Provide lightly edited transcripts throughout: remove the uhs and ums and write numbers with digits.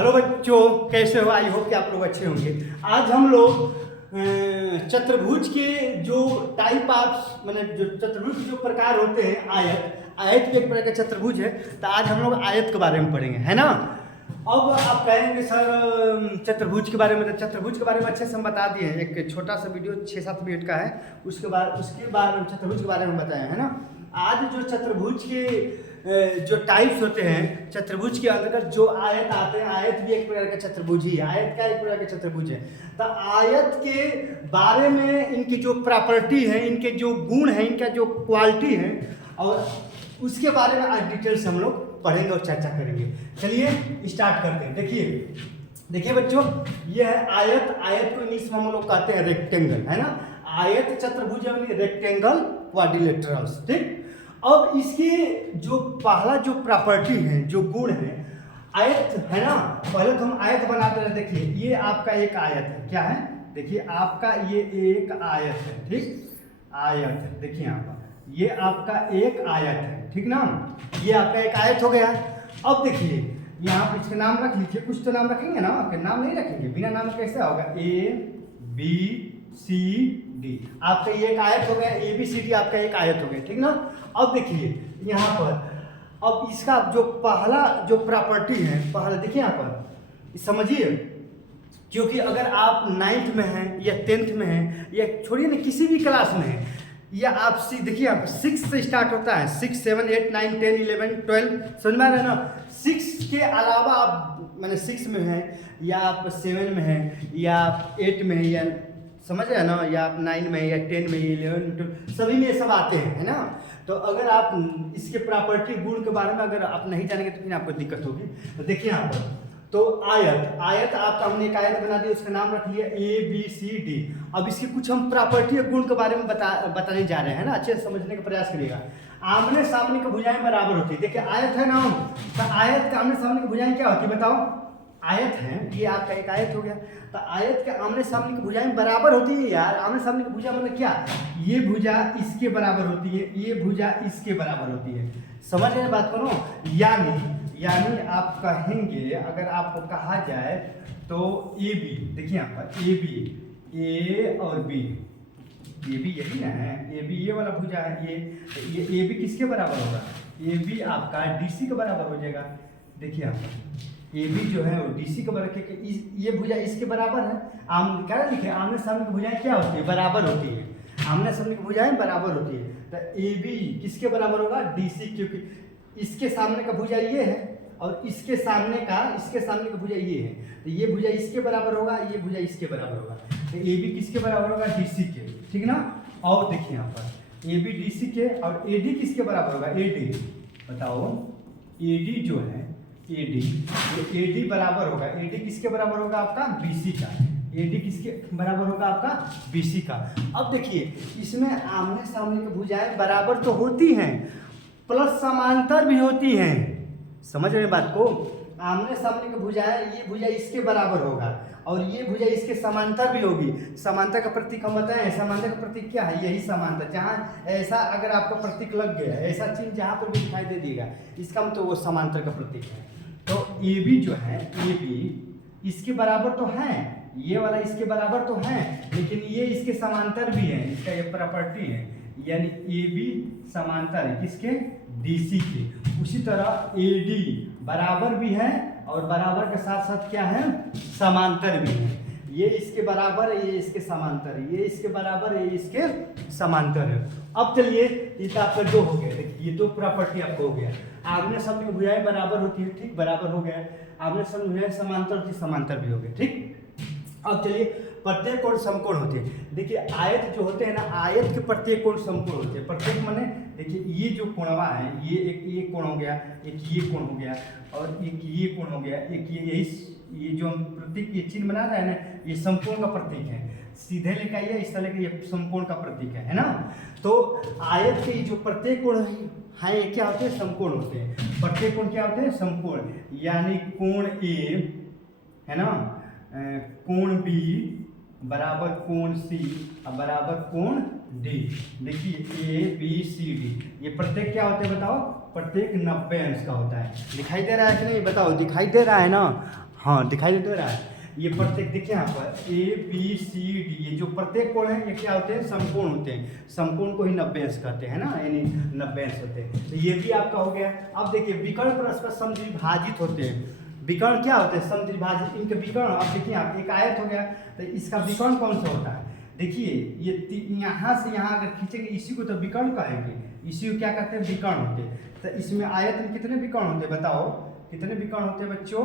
Hello बच्चों, कैसे हो? आई होप कि आप लोग अच्छे होंगे। आज हम लोग चतुर्भुज के जो टाइप ऑफ मैंने जो चतुर्भुज के जो प्रकार होते हैं, आयत भी एक प्रकार का चतुर्भुज है। तो आज हम लोग आयत के बारे में पढ़ेंगे, है ना। अब आप कहेंगे सर चतुर्भुज के बारे में, तो चतुर्भुज के बारे में अच्छे से हम बता दिए हैं। एक छोटा सा वीडियो 6-7 मिनट का है, उसके बाद चतुर्भुज के बारे में बताया है ना। आज जो चतुर्भुज के जो टाइप्स होते हैं, चतुर्भुज के अंतर्गत जो आयत आते हैं, आयत भी एक प्रकार का चतुर्भुज ही है। आयत का एक प्रकार का चतुर्भुज है। तो आयत के बारे में, इनकी जो प्रॉपर्टी है, इनके जो गुण है, इनका जो क्वालिटी है, और उसके बारे में आज डिटेल्स हम लोग पढ़ेंगे और चर्चा करेंगे। चलिए स्टार्ट करते हैं। देखिए बच्चों, ये है आयत। आयत को इंग्लिश में हम लोग कहते हैं रेक्टेंगल, है ना। आयत चतुर्भुज यानी रेक्टेंगल क्वाड्रिलेटरल्स, ठीक। अब इसकी जो पहला जो प्रॉपर्टी है, जो गुण है, आयत है ना। पहले तो हम आयत बनाते हैं। देखिए ये आपका एक आयत है, क्या है? देखिए आपका ये एक आयत है, ठीक। आयत है, देखिए यहाँ पर ये आपका एक आयत है, ठीक ना। ये आपका एक आयत हो गया। अब देखिए यहाँ पर इसके नाम रख लीजिए। कुछ तो नाम रखेंगे ना, नाम नहीं रखेंगे। बिना नाम कैसे होगा? ABCD आपका ये एक आयत हो गया। ABCD आपका एक आयत हो गया, ठीक ना। अब देखिए यहाँ पर, अब इसका जो पहला जो प्रॉपर्टी है, पहला देखिए यहाँ पर समझिए। क्योंकि अगर आप 9th में हैं या 10th में हैं, या छोड़िए ना किसी भी क्लास में हैं, या आप देखिए आप 6 से स्टार्ट होता है। 6, 7, 8, 9, 10, 11, 12 समझ में आ रहा है ना। 6 के अलावा आप मैंने 6 में हैं, या आप 7 में हैं, या आप 8 में हैं, या समझ रहे हैं ना, या आप 9 में या 10 में, 11, 12 सभी में ये सब आते हैं, है ना। तो अगर आप इसके प्रॉपर्टी गुण के बारे में अगर आप नहीं जानेंगे तो फिर आपको दिक्कत होगी। तो देखिए यहाँ पर, तो आयत आपका हमने एक आयत बना दी, उसका नाम रख लिया ABCD। अब इसकी कुछ हम प्रॉपर्टी और गुण के बारे में बताने जा रहे हैं ना। अच्छे से समझने का प्रयास करिएगा। आमने सामने की भुजाएं बराबर होती है। देखिए आयत है ना, तो आयत के आमने सामने की भुजाएं क्या होती है बताओ? आयत है, ये आपका एक आयत हो गया। तो आयत के आमने सामने की भुजाएं बराबर होती है यार। आमने सामने की भुजा मतलब क्या? ये भुजा इसके बराबर होती है, ये भुजा इसके बराबर होती है। समझ रहे बात को ना। यानी आप कहेंगे, अगर आपको कहा जाए तो AB, देखिए यहाँ पर AB, A और B, AB यही ना है। AB ये वाला भुजा है, ये AB किसके बराबर होगा? AB आपका DC के बराबर हो जाएगा। देखिए यहाँ पर AB जो है वो DC के बराबर, ये भुजा इसके बराबर है। क्या लिखे? आमने सामने की भुजाएं क्या होती है? बराबर होती है। आमने सामने की भुजाएं बराबर होती है। तो AB किसके बराबर होगा? DC, क्योंकि इसके सामने का भुजा ये है और इसके सामने का भुजा ये है। तो ये भुजा इसके बराबर होगा, ये भुजा इसके बराबर होगा। तो AB किसके बराबर होगा? DC के, ठीक ना। और देखिए यहाँ पर AB DC के, और AD किसके बराबर होगा? AD, बताओ। AD जो है AD, ये AD बराबर होगा। AD किसके बराबर होगा? आपका BC का। AD किसके बराबर होगा? आपका BC का। अब देखिए इसमें आमने सामने की भुजाएं बराबर तो होती हैं, प्लस समांतर भी होती हैं। समझ रहे बात को? आमने सामने की भुजाएं, ये भुजा इसके बराबर होगा और ये भुजा इसके समांतर भी होगी। समांतर का प्रतीक हम बताएं। समांतर का प्रतीक क्या है? यही समांतर। जहाँ ऐसा अगर आपका प्रतीक लग गया, ऐसा चिन्ह जहाँ पर भी दिखाई दे देगा, इसका मतलब वो समांतर का प्रतीक है। तो AB जो है, AB इसके बराबर तो है, ये वाला इसके बराबर तो है, लेकिन ये इसके समांतर भी है। इसका ये प्रॉपर्टी है, यानी AB समांतर है किसके? DC के। उसी तरह AD बराबर भी है और बराबर के साथ साथ क्या है? समांतर भी है। ये इसके बराबर है, ये इसके समांतर है, ये इसके बराबर है, ये इसके समांतर है। अब चलिए ये तो आपका 2 हो गया। देखिए ये 2 प्रॉपर्टी आपको हो गया। आमने सामने की भुजाएं बराबर होती है, ठीक, बराबर हो गया। आमने सामने भुजाएं समांतर होती है, समांतर भी हो गए, ठीक। अब चलिए प्रत्येक कोण समकोण होते हैं। देखिए आयत जो होते हैं ना, आयत के प्रत्येक कोण समकोण होते हैं। प्रत्येक माने देखिए ये जो कोणवा है, ये कोण हो गया, एक ये कोण हो गया, और एक ये कोण हो गया, एक ये जो हम प्रतीक ये चिन्ह बना रहे हैं ना, ये समकोण का प्रतीक है। सीधे लेके आइए, इस तरह के ये समकोण का प्रतीक है ना। तो आयत के जो प्रत्येक कोण है ये क्या होते हैं? समकोण होते हैं। प्रत्येक कोण क्या होते हैं? समकोण। यानी कोण A है ना, कोण B बराबर कोण C और बराबर कोण D। देखिए ABCD ये प्रत्येक क्या होते हैं बताओ? प्रत्येक 90 अंश का होता है। दिखाई दे रहा है कि नहीं बताओ? दिखाई दे रहा है ना? हाँ दिखाई दे रहा है। ये प्रत्येक देखिए यहाँ पर ए बी सी डी, ये जो प्रत्येक कोण है ये क्या होते हैं, समकोण होते हैं। समकोण को ही नब्बेंश कहते हैं ना, यानी नब्बेंश होते हैं। तो ये भी आपका हो गया। अब देखिए विकर्ण परस्पर समद्विभाजित होते हैं। विकर्ण क्या होते हैं, समद्विभाजित। इनके विकर्ण अब देखिए आप, एक आयत हो गया तो इसका विकर्ण कौन सा होता है, देखिए ये यहाँ से यहाँ अगर खींचेंगे इसी को तो विकर्ण कहेंगे, इसी को क्या कहते हैं, विकर्ण होते हैं। तो इसमें आयत में कितने विकर्ण होते हैं बताओ, कितने विकर्ण होते हैं बच्चों,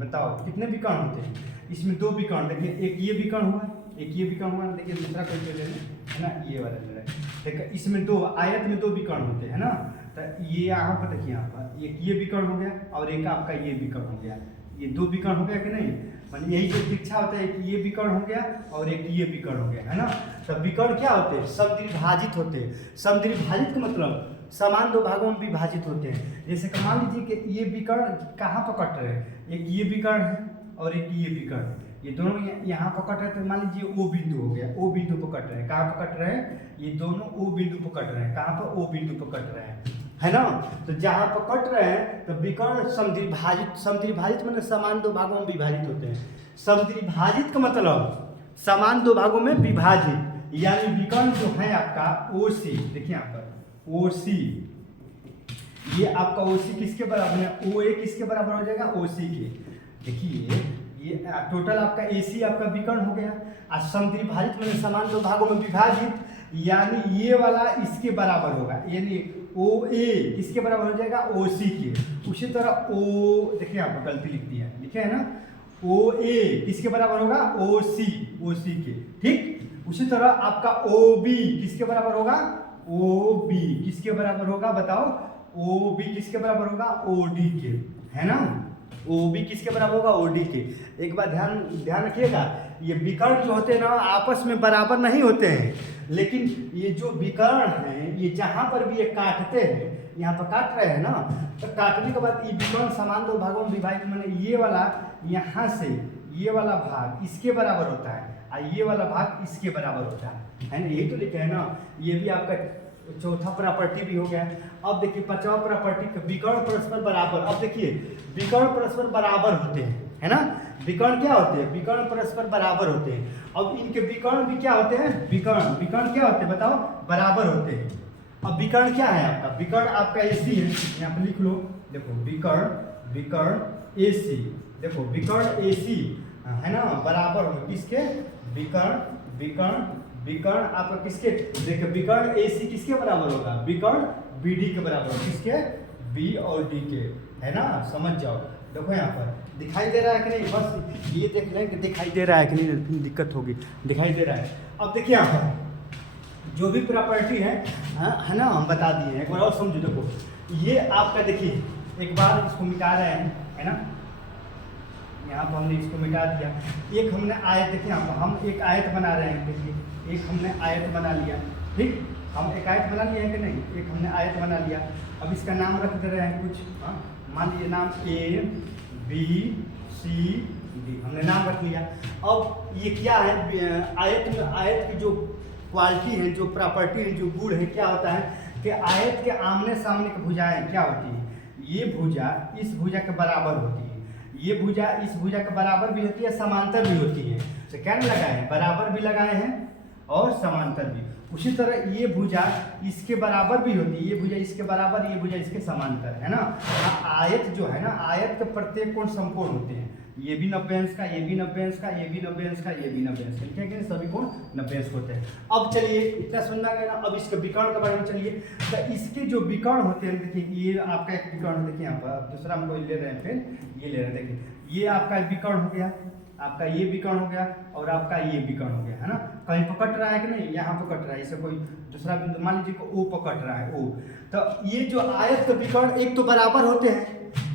बताओ कितने विकर्ण होते हैं। इसमें दो विकर्ण, देखिए एक ये विकर्ण हुआ, एक ये विकर्ण हुआ, देखिए दूसरा कोई ले लेना है ना, ये वाला ले रहा है। देखिए इसमें दो, आयत में दो विकर्ण होते हैं ना। तो ये यहाँ पर देखिए, यहाँ पर एक ये विकर्ण हो गया और एक आपका ये विकर्ण हो गया। ये दो विकर्ण हो गया कि नहीं, मतलब यही जो दीक्षा होता है कि ये विकर्ण हो गया और एक ये विकर्ण हो गया, है ना। तो विकर्ण क्या होते हैं, समद्विभाजित होते हैं। समद्विभाजित का मतलब समान दो भागों में विभाजित होते हैं। जैसे मान लीजिए कि ये विकर्ण कहाँ पर कट रहे हैं, एक ये विकर्ण है और एक ये विकर्ण है, ये दोनों यहाँ पर कट रहे हैं। तो मान लीजिए ओ बिंदु हो गया, ओ बिंदु पर कट रहे हैं। कहाँ पर कट रहे हैं, ये दोनों ओ बिंदु पर कट रहे हैं। कहाँ पर, ओ बिंदु पर कट रहे हैं, है ना। तो जहाँ पर कट रहे हैं तो विकर्ण समद्विभाजित, समद्विभाजित मतलब समान दो भागों में विभाजित होते हैं। समद्विभाजित का मतलब समान दो भागों में विभाजित, यानी विकर्ण जो है आपका ओ सी, देखिए यहाँ पर ओ सी, ये आपका ओ सी किसके बराबर है, ओ ए किसके बराबर हो जाएगा, ओ सी के। देखिए ये टोटल आपका ए सी आपका विकर्ण हो गया। और समद्विभाजित मतलब समान दो भागों में विभाजित, यानी ये वाला इसके बराबर होगा, यानी ओ ए किसके बराबर हो जाएगा, ओ सी के। उसी तरह ओ, देखिए यहाँ पर गलती लिख दिया है, लिखे है ना, ओ ए किसके बराबर होगा, ओ सी के, ठीक। उसी तरह आपका ओ बी किसके बराबर होगा, ओ बी किसके बराबर होगा बताओ, ओ बी किसके बराबर होगा, ओ डी के, है ना। ओ बी किसके बराबर होगा, ओ डी के। एक बार ध्यान रखिएगा, ये विकर्ण जो होते हैं ना आपस में बराबर नहीं होते हैं, लेकिन ये जो विकर्ण हैं ये जहाँ पर भी ये काटते हैं, यहाँ पर काट रहे हैं ना, तो काटने के बाद ये विकर्ण समान दो भागों में विभाजित, माने ये वाला यहाँ से ये वाला भाग इसके बराबर होता है और ये वाला भाग इसके बराबर होता है ना। यही तो लिखे है ना। ये भी आपका चौथा प्रॉपर्टी भी हो गया। अब देखिए पांचवा प्रॉपर्टी, विकर्ण परस्पर बराबर। अब देखिए विकर्ण परस्पर बराबर होते हैं, है ना। विकर्ण क्या होते हैं, विकर्ण परस्पर बराबर होते हैं। अब इनके विकर्ण भी क्या होते हैं, विकर्ण क्या होते हैं बताओ, बराबर होते हैं। अब विकर्ण क्या है आपका, विकर्ण आपका एसी है, यहाँ पर लिख लो, देखो विकर्ण एसी, देखो विकर्ण एसी है ना, बराबर हो किसके, विकर्ण आपका किसके, देखिए विकर्ण एसी किसके बराबर होगा, विकर्ण बीडी के बराबर, किसके, बी और डी के, है ना। समझ जाओ, देखो यहाँ पर दिखाई दे रहा है कि नहीं, बस ये देख लें कि दिखाई दे रहा है कि नहीं, फिर दिक्कत होगी। दिखाई दे रहा है। अब देखिए यहाँ पर जो भी प्रॉपर्टी है ना, हम बता दिए हैं। एक बार और समझो, देखो ये आपका देखिए, एक बार इसको मिटा रहे हैं, है ना, यहाँ पर हमने इसको मिटा दिया। एक हमने आयत, देखिए यहाँ पर हम एक आयत बना रहे हैं, देखिए एक हमने आयत बना लिया, ठीक, हम एक आयत बना लिया है कि नहीं, एक हमने आयत बना लिया। अब इसका नाम रख दे रहे हैं कुछ, मान लीजिए नाम ए बी सी डी, हमने नाम रख लिया। अब ये क्या है, आयत में, आयत की जो क्वालिटी है, जो प्रॉपर्टी है, जो गुण है, क्या होता है कि आयत के आमने सामने की भुजाएं क्या होती है, ये भुजा इस भुजा के बराबर होती है, ये भुजा इस भुजा के बराबर भी होती है, समांतर भी होती है। तो क्या लगाए हैं, बराबर भी लगाए हैं और समांतर भी। उसी तरह ये भुजा इसके बराबर भी होती है, ये भुजा इसके बराबर, ये भुजा इसके समांतर, है ना। आयत जो है ना, आयत के प्रत्येक कोण समकोण होते हैं, ये भी 90 अंश का, ये भी 90 अंश का, ये भी 90 अंश का, ये भी 90 अंश का, ठीक है, सभी कोण 90 अंश होते हैं। अब चलिए इतना समझ में आ गया ना। अब इसके विकर्ण के बारे में चलिए, तो इसके जो विकर्ण होते हैं, देखिए ये आपका एक विकर्ण, देखिए यहाँ पर दूसरा हम कोई ले रहे हैं, फिर ये ले रहे हैं, देखिए ये आपका विकर्ण हो गया, आपका ये विकर्ण हो गया और आपका ये विकर्ण हो गया, है ना। कहीं पर कट रहा है कि नहीं, यहाँ पर कट रहा है, इसे कोई दूसरा बिंदु मान लीजिए ओ पर कट रहा है, ओ। तो ये जो आयत का विकर्ण एक तो बराबर होते हैं,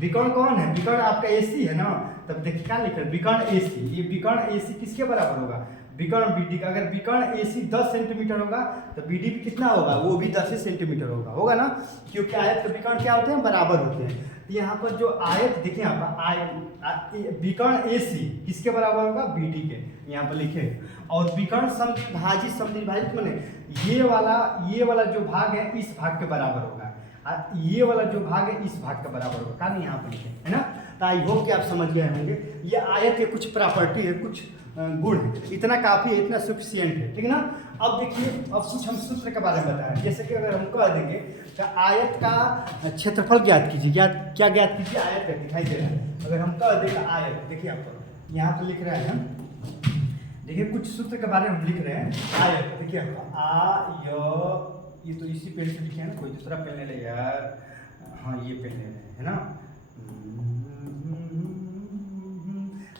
विकर्ण कौन है, विकर्ण आपका एसी है ना। तब देखिए क्या लिखा है, विकर्ण एसी, ये विकर्ण एसी किसके बराबर होगा, विकर्ण बीडी का। अगर विकर्ण एसी 10 सेंटीमीटर होगा तो बीडी भी कितना होगा, वो भी 10 सेंटीमीटर होगा ना, क्योंकि आयत के विकर्ण क्या होते हैं, बराबर होते हैं। यहाँ पर जो आयत देखिए, यहाँ पर विकर्ण एसी किसके बराबर होगा, बीडी के, यहाँ पर लिखे। और विकर्ण समद्विभाजित, समद्विभाजित माने ये वाला जो भाग है इस भाग के बराबर होगा। ये वाला जो भाग है इस भाग का बराबर होगा, कहा नहीं यहाँ पर लिखे है ना। तो आई होप कि आप समझ गए होंगे ये आयत के कुछ प्रॉपर्टी है, कुछ गुण है, इतना काफ़ी है, इतना सफिशियंट है, ठीक है ना। अब देखिए, अब कुछ हम सूत्र के बारे में बताएं, जैसे कि अगर हम कह देंगे तो आयत का क्षेत्रफल ज्ञात कीजिए, क्या ज्ञात कीजिए, आयत का दिखाई दे रहा है। अगर हम कह देंगे आयत, देखिए आप यहाँ पर लिख रहे हैं हम, देखिए कुछ सूत्र के बारे में हम लिख रहे हैं। आयत देखिए आपका ये तो इसी पेन से लिखे हैं ना, कोई दूसरा पेन ले ले यार, हाँ ये पेन ले रहे है ना।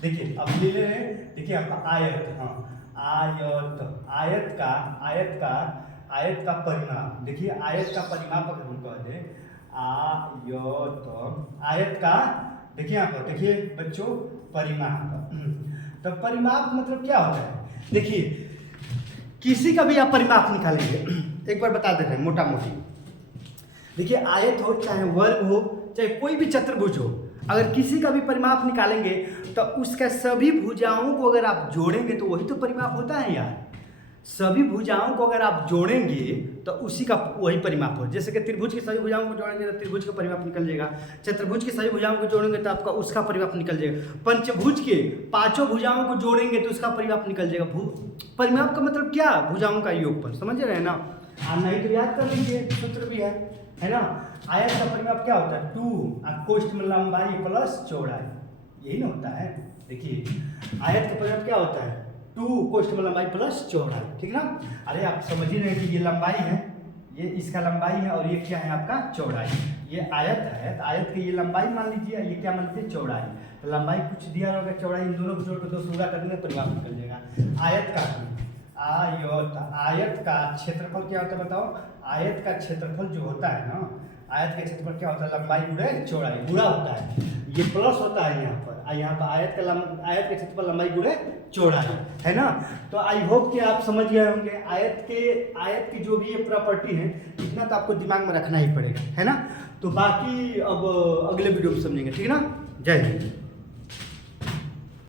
देखिए अब ले रहे हैं, देखिए आपका आयत, हाँ आयत का परिमाप, देखिए आयत का परिमाप अगर हम कह दें आयत का, देखिए यहाँ पर देखिए बच्चों परिमाप, तो परिमाप मतलब क्या होता है। देखिए किसी का भी आप परिमाप निकालेंगे, एक बार बता देते हैं मोटा मोटी। देखिए आयत हो चाहे वर्ग हो चाहे कोई भी चतुर्भुज हो, अगर किसी का भी परिमाप निकालेंगे तो उसका सभी भुजाओं को अगर आप जोड़ेंगे तो वही तो परिमाप होता है यार। सभी भुजाओं को अगर आप जोड़ेंगे तो उसी का वही परिमाप हो। जैसे कि त्रिभुज की सभी भुजाओं को जोड़ेंगे तो त्रिभुज का परिमाप निकल जाएगा, चतुर्भुज की सभी भुजाओं को जोड़ेंगे तो आपका उसका परिमाप निकल जाएगा, पंचभुज के पांचों भुजाओं को जोड़ेंगे तो उसका परिमाप निकल जाएगा। परिमाप का मतलब क्या, भुजाओं का योगफल, समझ रहे हैं ना। आप नहीं तो याद कर लीजिए, सूत्र भी है ना। आयत का परिमाप क्या होता है, 2 कोष्ठ में लंबाई प्लस चौड़ाई, यही ना होता है। देखिए आयत का परिमाप क्या होता है, 2 कोष्ठ में लंबाई प्लस चौड़ाई, ठीक ना। अरे आप समझ ही रहे कि ये लंबाई है, ये इसका लंबाई है, और ये क्या है आपका चौड़ाई। ये आयत है तो आयत की ये लंबाई मान लीजिए, ये क्या मान लीजिए चौड़ाई। तो लंबाई कुछ दिया होगा, चौड़ाई, इन दोनों को जोड़ कर 2 पूरा कर देंगे परिमाप निकल जाएगा। आयत का क्षेत्रफल क्या होता है बताओ। आयत का क्षेत्रफल जो होता है ना, आयत का क्षेत्रफल क्या होता है, लंबाई गुणे चौड़ाई, गुणा होता है, ये प्लस होता है यहाँ पर। यहाँ पर आयत का क्षेत्रफल लंबाई गुणे चौड़ाई है ना। तो आई होप कि आप समझ गए होंगे आयत की जो भी ये प्रॉपर्टी है, इतना तो आपको दिमाग में रखना ही पड़ेगा, है ना। तो बाकी अब अगले वीडियो में समझेंगे, ठीक है ना। जय हिंद।